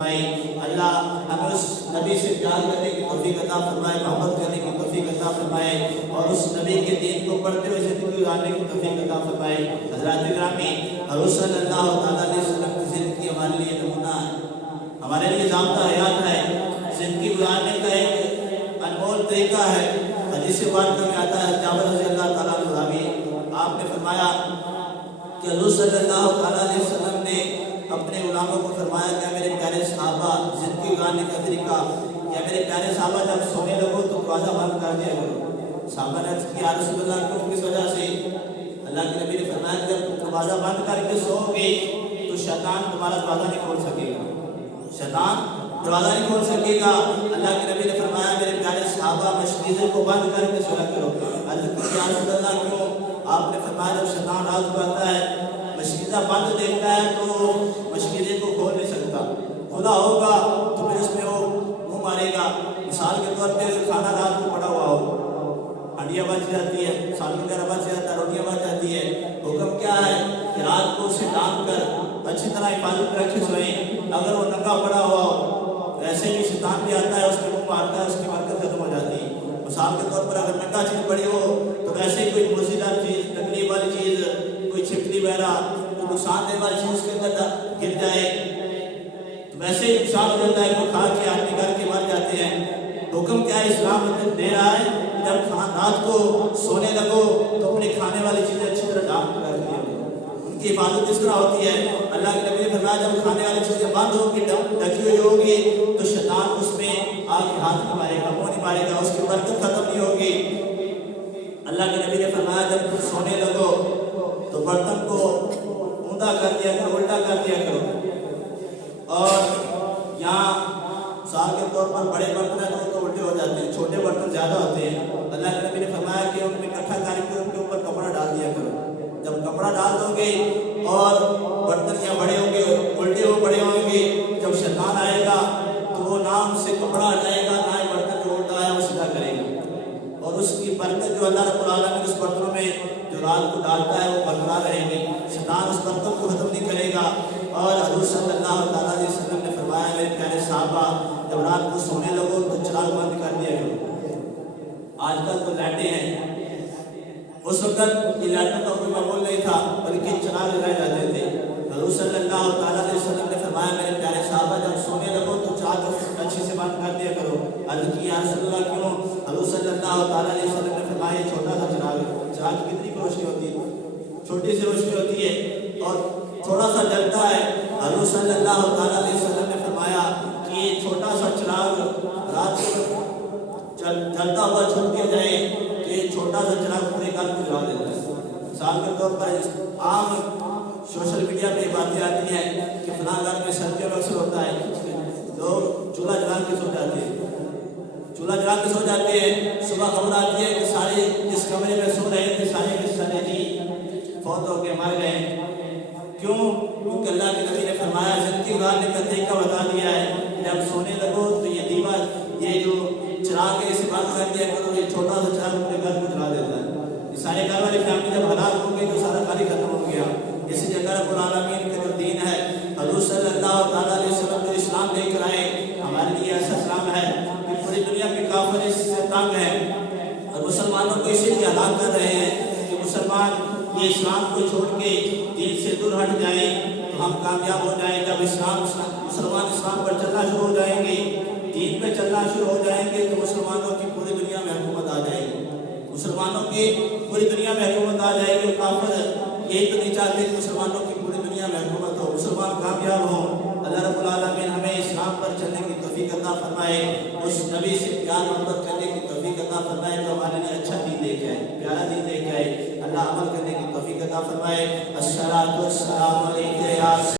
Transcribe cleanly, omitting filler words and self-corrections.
اللہ ہمیں اس نبی سے پیار کرنے کی توفیق عطا فرمائے، محبت کرنے کی توفیق عطا فرمائے اور اس نبی کے دین کو پڑھتے ہوئے زندگی گزارنے کی توفیق عطا فرمائے۔ حضرات گرامی، حضور صلی اللہ تعالیٰ علیہ وسلم کی زندگی ہمارے لیے نمونہ ہے، ہمارے لیے ضابطہ حیات ہے، زندگی گزارنے کا ایک انمول طریقہ ہے۔ حدیث پاک میں آتا ہے، جابر رضی اللہ تعالیٰ عنہ راوی، آپ نے فرمایا کہ حضور صلی اللہ تعالیٰ علیہ وسلم نے اپنے غلاموں کو فرمایا کہ میرے پیارے صحابہ زندگی گزارنے کا طریقہ، یا میرے پیارے صحابہ جب سونے لگو تو دروازہ بند کر دیا کرو۔ صحابہ نے عرض کیا یا رسول اللہ کیوں، کس وجہ سے؟ اللہ کے نبی نے فرمایا کہ جب دروازہ بند کر کے سو گے تو شیطان تمہارا دروازہ نہیں کھول سکے گا، شیطان دروازہ نہیں کھول سکے گا۔ اللہ کے نبی نے فرمایا میرے پیارے صحابہ مشکیزے کو بند کر کے سویا کرو۔ عرض کیا یا رسول اللہ کیوں؟ آپ نے فرمایا جب شیطان رات کو آتا ہے مشکیزہ بند دیکھتا ہے تو مشکیزے کو کھول نہیں سکتا، کھلا ہوگا تو پھر اس میں وہ منہ مارے گا۔ مثال کے طور پہ اگر کھانا رات کو پڑا ہوا ہو، ہڈیاں بچ جاتی ہے، سالن وغیرہ بچ جاتا ہے، روٹیاں بچ جاتی ہے، حکم کیا ہے کہ رات کو اسے ڈھانپ کر اچھی طرح حفاظت میں رکھے سوئیں۔ اگر وہ ننگا پڑا ہوا ہو، ایسے بھی شیطان بھی آتا ہے، اس کے منہ مارتا ہے، اس کی برکت ختم ہو جاتی ہے۔ مثال کے طور پر اگر ننگا چیز پڑی ہو تو ویسے ہی کوئی موزیدار چیز، تکلیف والی چیز، کوئی چھپکلی وغیرہ، کوئی نقصان دہ والی چیز اس کے اندر گر جائے تو ویسے ہی نقصان ہو جاتا ہے، کوئی کھا کے آدمی گھر کے مر جاتے ہیں۔ حکم کیا ہے اسلام دے رہا ہے، جب رات کو سونے لگو تو اپنے کھانے والی چیزیں اچھی طرح ڈھانپ کر رکھ دیا، ان کی حفاظت اس طرح ہوتی ہے۔ اللہ کے نبی نے فرمایا جب کھانے والی چیزیں بند ہوگی، ڈھکی ہوئی ہوگی تو شیطان اس میں آ کے ہاتھ نہیں مارے گا، منہ نہیں مارے گا، اس کی برکت ختم نہیں ہوگی۔ اللہ کے نبی نے فرمایا جب تم سونے لگو تو برتن کو اوندا کر دیا کرو، الٹا کر دیا کرو، اور یہاں مثال کے طور پر بڑے برتن ہیں تو الٹے ہو جاتے ہیں، چھوٹے برتن زیادہ ہوتے ہیں۔ اللہ کے نبی نے فرمایا کہ ان میں اکٹھا کر کے ان کے اوپر کپڑا ڈال دیا کرو۔ جب کپڑا ڈال دو گے اور برتن یا بڑے ہوں گے، الٹے ہو پڑے ہوں گے، جب شیطان آئے گا تو وہ نہ ان سے کپڑا ہٹائے گا، نہ ہی برتن جو الٹا ہے وہ سیدھا کرے گا، اور اس کی برکت جو اللہ رب العالمین اس برتنوں میں جو رات کو ڈالتا ہے وہ برقرار رہے گی، شیطان اس برکت کو ختم نہیں کرے گا۔ اور حضور صلی اللہ تعالیٰ علیہ وسلم نے فرمایا میرے پیارے صحابہ جب رات کو سونے لگو تو چراغ بند کر دیا کرو۔ آج کل تو لائٹیں ہیں، اس وقت یہ لائٹوں کا کوئی معمول نہیں تھا، بلکہ چراغ لگائے جاتے تھے۔ حضور صلی اللہ تعالیٰ علیہ وسلم نے فرمایا میرے پیارے صحابہ جب سونے لگو تو چراغ اچھے سے بند کر دیا کرو۔ عرض کی یا رسول اللہ کیوں؟ حضور صلی اللہ تعالیٰ علیہ وسلم نے فرمایا یہ چھوٹا سا چراغ ہے، چراغ کتنی کی روشنی ہوتی ہے، چھوٹی سی روشنی ہوتی ہے اور تھوڑا سا جلتا ہے۔ حضور صلی اللہ تعالیٰ علیہ وسلم نے فرمایا کہ یہ چھوٹا سا چراغ رات کو جلتا ہوا چھوڑ دیا جائے تو یہ چھوٹا سا چراغ پورے گھر کو جلا دیتا ہے۔ مثال کے طور پر عام سوشل میڈیا پہ باتیں آتی ہیں کہ فلاں گھر میں سردیوں میں اکثر ہوتا ہے لوگ چولہا جلا کے سو جاتے ہیں، چولہا جلا کے سو جاتے ہیں، صبح خبر آتی ہے کہ سارے جس کمرے میں سو رہے تھے سارے کے سارے جی فوت ہو کے مر گئے۔ کیوں؟ کیونکہ اللہ کے نبی نے فرمایا زندگی گزارنے کا طریقہ بتا دیا ہے، جب سونے لگو تو یہ دیوا یہ جو چراغ ہے اسے بند کر دیا کرو، یہ چھوٹا سا چراغ اپنے گھر کو جلا دیتا ہے۔ یہ سارے گھر والی فیملی جب ہلاک ہو گئی تو سارا گھر ہی ختم ہو گیا۔ اسی جگہ رب العالمین کا جو دین ہے، حضور صلی اللہ تعالیٰ علیہ وسلم جو اسلام لے کر آئے ہمارے لیے ایسا اسلام ہے کہ پوری دنیا کے کافر اس سے تنگ ہیں اور مسلمانوں کو اسی لیے ہلاک کر رہے ہیں کہ مسلمان یہ اسلام کو چھوڑ کے دین سے دور ہٹ جائیں تو ہم کامیاب ہو جائیں۔ جب مسلمان اسلام پر چلنا شروع ہو جائیں گے، دین پہ چلنا شروع ہو جائیں گے تو مسلمانوں کی پوری دنیا میں حکومت آ جائے گی، مسلمانوں کی پوری دنیا میں حکومت آ جائے گی۔ کافر یہی تو نہیں چاہتے کہ مسلمانوں کی پوری دنیا میں حکومت ہو، مسلمان کامیاب ہوں۔ اللہ رب العالمین ہمیں اسلام پر چلنے کی توفیق عطا فرمائے، اس نبی سے پیار محبت کرنے کی توفیق عطا فرمائے جو ہمارے لیے اچھا دین لے کے آئے، پیارا دین لے کے آئے۔ اللہ عمل کرنے کی توفیق عطا فرمائے۔ الصلاۃ والسلام علیک یا